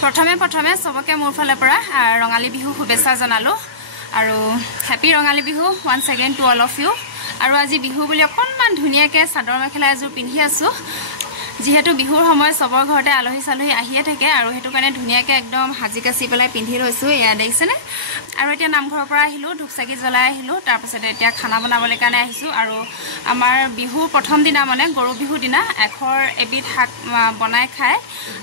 প্ৰথমে সবকে মোৰ ফালৰ পৰা ৰঙালী বিহু শুভেচ্ছা জনালো আৰু happy Rongali Bihu once again to all of you আৰু আজি বিহু বুলি অকনমান ধুনিয়াকে চাদৰ মেখেলা এযোৰ পিন্ধি আছো যেহেতু বিহুৰ সময় সবৰ ঘৰতে আলহী চালহী আহিয়ে থাকে আৰু হেতু কাৰণে ধুনিয়াকে একদম হাজি কাছি পেলাই পিন্ধি ৰৈছো এয়া দেখিছেনে আৰু এতিয়া নামঘৰৰ পৰা আহিলো ধূপচাকি জ্বলাই আহিলো তাৰ পাছতে এতিয়া খানা বনাবলৈ কাৰণে আহিছো আৰু আমাৰ বিহুৰ প্ৰথম দিনা মানে গৰু বিহু দিনা এখৰ এবিধ শাক বনাই খায়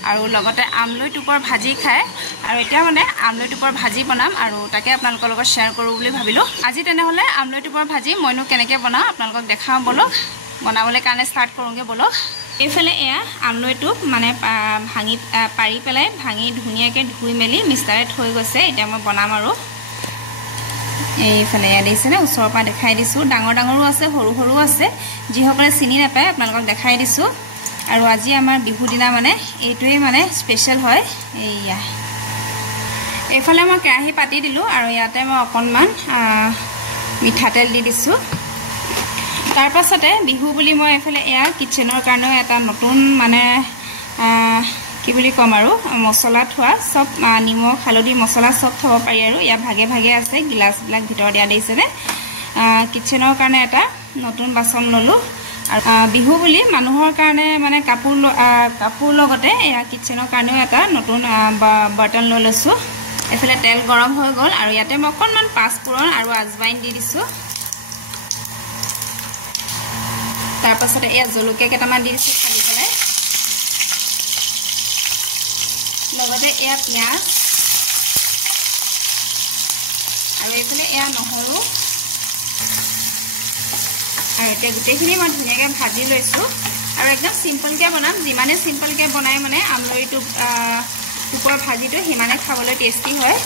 আৰু লগতে আমলৈ টুপৰ ভাজি খায় আৰু এতিয়া মানে আমলৈ টুপৰ ভাজি বনাম আৰু তাকে আপোনালোকৰ লগত শ্বেয়াৰ কৰো বুলি ভাবিলো আজি তেনেহলে আমলৈ টুপৰ ভাজি মইনো কেনেকৈ বনাও আপোনালোকক দেখাম বলক বনাবলৈ কাৰণে ষ্টাৰ্ট কৰোগে বলক এইফালে এয়া আমলৈটো মানে ভাঙি পাৰি পেলাই ভাঙি ধুনিয়াকে ধুই মেলি মিষ্টাৰে থৈ গৈছে এতিয়া মই বনাম আৰু এইফালে এয়া দেখিছেনে ওচৰৰ পৰা দেখাই দিছো ডাঙৰ ডাঙৰো আছে সৰু সৰু আছে যিসকলে চিনি নাপায় আপোনালোকক দেখাই দিছো আৰু আজি আমাৰ বিহু দিনা মানে এইটোৱে মানে স্পেশাল হয় এইয়া এইফালে মই কেৰাহী পাতি দিলো আৰু ইয়াতে মই অকনমান মিঠাতেল দি দিছো তাৰ পাছতে বিহু বুলি মই এফালে এয়া কিচেনৰ কাৰণে এটা নতুন মানে কি বুলি কম আৰু মছলা থোৱা সব নিমখ হালধি মছলা সব থব পাৰি আৰু ইয়া ভাগে ভাগে আছে গ্লাস বিলাক ভিতৰ দিয়া দিছেনে কিচেনৰ কাৰণে এটা নতুন বাচন ললো আৰু বিহু বুলি মানুহৰ কাৰণে মানে কাপোৰ লগতে এয়া কিচেনৰ কাৰণেও এটা নতুন বৰ্তন লৈ লৈছো এফালে তেল গৰম হৈ গল আৰু ইয়াতে মই অকনমান পাঁচফোৰণ আৰু আজৱাইন দি দিছো তাৰ পাছতে এয়া জলকীয়া কেইটামান দি দিছো কাটি পেলাই লগতে এয়া পিয়াজ আৰু এইফালে এয়া নহৰু আৰু এতিয়া গোটেইখিনি মই ধুনীয়াকৈ ভাজি লৈছো আৰু একদম সিম্পলকৈ বনাম যিমানে সিম্পলকৈ বনাই মানে আমলৰিটো টুকুৰ ভাজিটো সিমানে খাবলৈ টেষ্টি হয়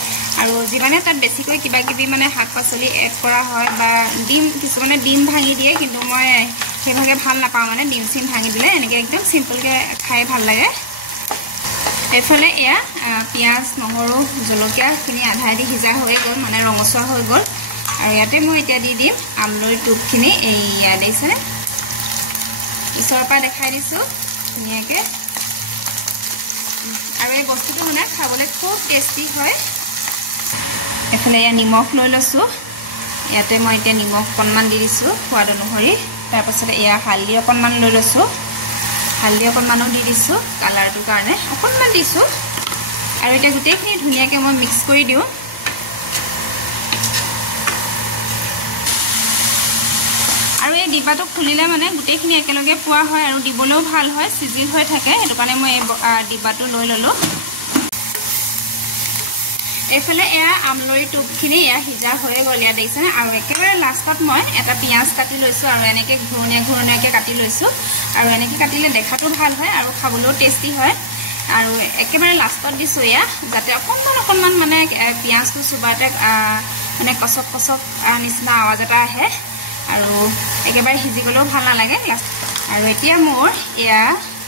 আৰু যিমানে তাত বেছিকৈ কিবা কিবি মানে শাক পাচলি এড কৰা হয় বা ডিম কিছুমানে ডিম ভাঙি দিয়ে কিন্তু মই সেইভাগে ভাল নাপাওঁ মানে ডিম চিম ভাঙি দিলে এনেকৈ একদম সিম্পলকৈ খাই ভাল লাগে এইফালে এয়া পিয়াজ নহৰু জলকীয়াখিনি আধাই দি সিজা হৈ গ'ল মানে ৰঙচুৱা হৈ গ'ল আৰু ইয়াতে মই এতিয়া দি দিম আমলৰি টুপখিনি এইয়া দেখিছেনে ওচৰৰ পৰা দেখাই দিছোঁ ধুনীয়াকৈ আৰু এই বস্তুটো মানে খাবলৈ খুব টেষ্টি হয় এফালে এয়া নিমখ লৈ লৈছোঁ ইয়াতে মই এতিয়া নিমখ অকণমান দি দিছোঁ সোৱাদ অনুসৰি তাৰ পাছতে এয়া হালধি অকণমান লৈ লৈছোঁ হালধি অকণমানো দি দিছোঁ কালাৰটোৰ কাৰণে অকণমান দিছোঁ আৰু এতিয়া গোটেইখিনি ধুনীয়াকৈ মই মিক্স কৰি দিওঁ আৰু এই ডিব্বাটো খুলিলে মানে গোটেইখিনি একেলগে পোৱা হয় আৰু দিবলৈও ভাল হয় সিজিল হৈ থাকে সেইটো কাৰণে মই এই ডিব্বাটো লৈ ল'লোঁ এইফালে এয়া আমলৰি টুপখিনি এয়া সিজা হৈ গ'ল ইয়াত দেখিছেনে আৰু একেবাৰে লাষ্টত মই এটা পিঁয়াজ কাটি লৈছোঁ আৰু এনেকৈ ঘূৰণীয়াকৈ কাটি লৈছোঁ আৰু এনেকৈ কাটিলে দেখাটো ভাল হয় আৰু খাবলৈও টেষ্টি হয় আৰু একেবাৰে লাষ্টত দিছোঁ এয়া যাতে অকণমান মানে পিঁয়াজটো চুবাতে মানে কচক নিচিনা আৱাজ এটা আহে আৰু একেবাৰে সিজি গ'লেও ভাল নালাগে আৰু এতিয়া মোৰ এয়া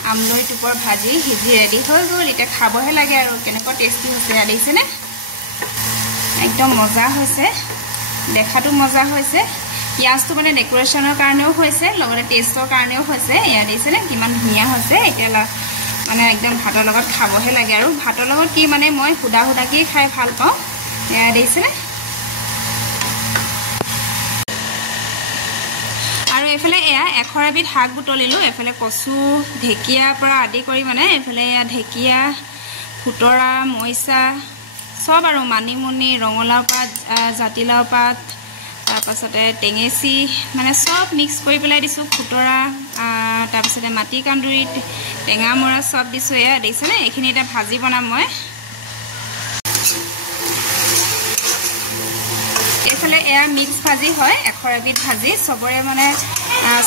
আমলৰি টুপৰ ভাজি সিজি ৰেডি হৈ গ'ল এতিয়া খাবহে লাগে আৰু কেনেকুৱা টেষ্টি হৈছে এয়া দেখিছেনে একদম মজা হৈছে দেখাটো মজা হৈছে পিঁয়াজটো মানে ডেকোৰেশ্যনৰ কাৰণেও হৈছে লগতে টেষ্টৰ কাৰণেও হৈছে এয়া দেখিছেনে কিমান ধুনীয়া হৈছে এতিয়া মানে একদম ভাতৰ লগত খাবহে লাগে আৰু ভাতৰ লগত কি মানে মই সুদাকেই খাই ভাল পাওঁ এয়া দেখিছেনে আৰু এইফালে এয়া এখৰ এবিধ শাক বুটলিলোঁ এইফালে কচু ঢেকীয়াৰ পৰা আদি কৰি মানে এইফালে এয়া ঢেকীয়া খুতৰা মৰিচা সব আৰু মানিমুনি ৰঙালাও পাত জাতিলাও পাত তাৰপাছতে টেঙেচি মানে সব মিক্স কৰি পেলাই দিছোঁ খুতৰা তাৰপাছতে মাটি কান্দুৰি টেঙা মৰা সব দিছোঁ এয়া দেখিছেনে এইখিনি এতিয়া ভাজি বনাম মই এইফালে এয়া মিক্স ভাজি হয় এখৰ এবিধ ভাজি সবৰে মানে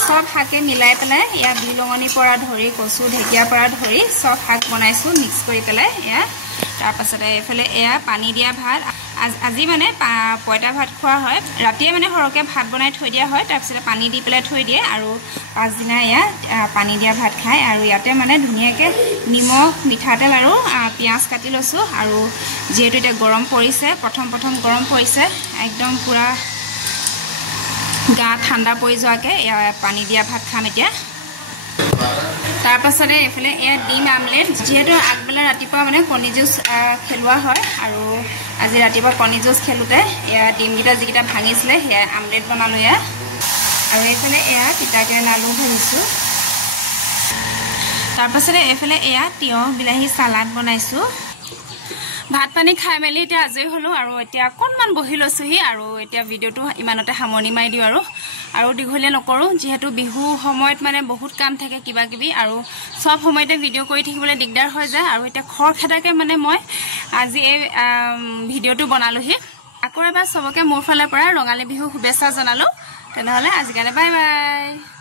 সব শাকে মিলাই পেলাই এয়া বিলঙনিৰ পৰা ধৰি কচু ঢেকীয়াৰ পৰা ধৰি সব শাক বনাইছোঁ মিক্স কৰি পেলাই এয়া তাৰ পাছতে এইফালে এয়া পানী দিয়া ভাত আজি মানে পইতা ভাত খোৱা হয় ৰাতিয়ে মানে সৰহকৈ ভাত বনাই থৈ দিয়া হয় তাৰপিছতে পানী দি পেলাই থৈ দিয়ে আৰু পাছদিনা এয়া পানী দিয়া ভাত খায় আৰু ইয়াতে মানে ধুনীয়াকৈ নিমখ মিঠাতেল আৰু পিঁয়াজ কাটি লৈছোঁ আৰু যিহেতু এতিয়া গৰম পৰিছে প্ৰথম গৰম পৰিছে একদম পূৰা গা ঠাণ্ডা পৰি যোৱাকৈ পানী দিয়া ভাত খাম এতিয়া তাৰ পাছতে এফালে এয়া ডিম আমলেট যেহেতু আগবেলা ৰাতিপুৱা মানে কণী জুচ খেলোৱা হয় আৰু আজি ৰাতিপুৱা কণী জুচ খেলোতে এয়া ডিমকেইটা যিকেইটা ভাঙিছিলে সেয়া আমলেট বনালোঁ এয়া আৰু এইফালে এয়া তিতাকেৰেলা আলু ভাজিছোঁ তাৰ পাছতে এইফালে এয়া তিয়হ বিলাহী সালাড বনাইছোঁ ভাত পানী খাই মেলি এতিয়া আজৰি হলো আৰু এতিয়া অকণমান বহি লৈছোহি আৰু এতিয়া ভিডিঅ'টো ইমানতে সামৰণি মাৰি দিওঁ আৰু দীঘলীয়া নকৰোঁ যিহেতু বিহু সময়ত মানে বহুত কাম থাকে কিবা কিবি আৰু সব সময়তে ভিডিঅ' কৰি থাকিবলৈ দিগদাৰ হৈ যায় আৰু এতিয়া খৰখেদাকে মানে মই আজি এই ভিডিঅ'টো বনালোহি আকৌ এবাৰ সবকে মোৰ ফালৰ পৰা ৰঙালী বিহু শুভেচ্ছা জনালোঁ তেনেহ'লে আজিকালি বাই বাই